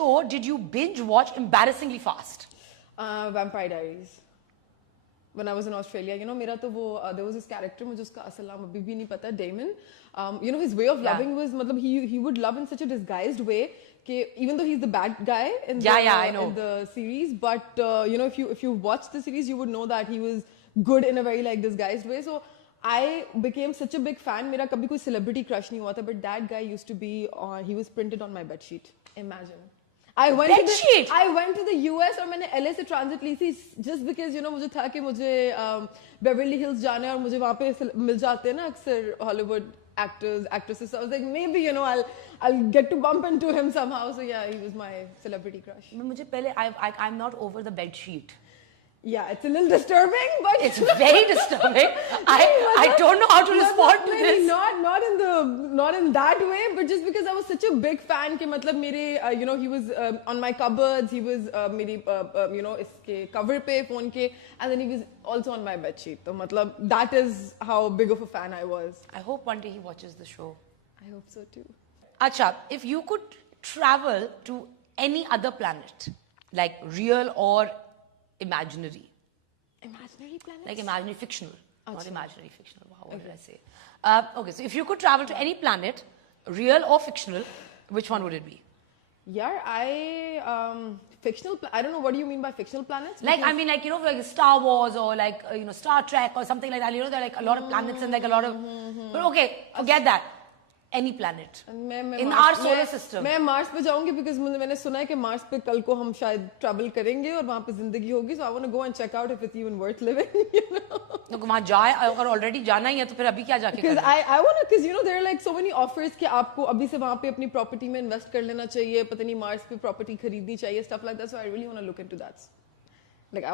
show did you binge watch embarrassingly fast? Vampire Diaries. When I was in Australia, you know, मेरा तो वो there was this character मुझे उसका असल नाम अभी भी नहीं पता, Damon. You know, his way of loving was मतलब he would love in such a disguised way. Even though he's the bad guy in the series, but you know, if you watch the series, you would know that he was good in a very like disguised way. So I became such a big fan. मेरा कभी कोई celebrity crush नहीं हुआ था, but that guy used to be he was printed on my bed sheet. Imagine. I went to the US और मैंने LA से transit ली थी just because you know मुझे था कि मुझे Beverly Hills जाना है और मुझे वहाँ पे मिल जाते हैं ना अक्सर Hollywood actors, actresses. So I was like, maybe you know I'll get to bump into him somehow. So yeah, he was my celebrity crush. मुझे पहले I'm not over the bed sheet. Yeah, it's a little disturbing, but it's very disturbing. I don't know how to respond to this. Not in that way, but just because I was such a big fan कि मतलब मेरे you know he was on my cupboards, he was मेरी you know इसके cover पे phone के, and then he was also on my bed sheet. तो मतलब that is how big of a fan I was. I hope one day he watches the show. I hope so too. Acha, if you could travel to any other planet, like real or imaginary planets? Like imaginary fictional, not imaginary fictional. Wow, what did I say? Okay, so if you could travel to any planet, real or fictional, which one would it be? Yeah, fictional. I don't know, what do you mean by fictional planets? Like, I mean, like, you know, like Star Wars or like, you know, Star Trek or something like that. You know, there are like a lot of planets and like a lot of. But okay, forget that. Any planet in our solar system. मैं Mars पे जाऊंगी because मैंने सुना है कि Mars पे कल को हम शायद ट्रैवल करेंगे और वहाँ पे जिंदगी होगी. So I want to go and check out if it's even worth living. You know? वहाँ जाए अगर already जाना ही है तो फिर अभी क्या जाके करना? Because I want to, because you know there are like so many offers कि आपको अभी से वहाँ पे अपनी property में invest कर लेना चाहिए, पता नहीं मार्स पे property खरीदनी चाहिए, stuff like that. So I really want to look into that. Like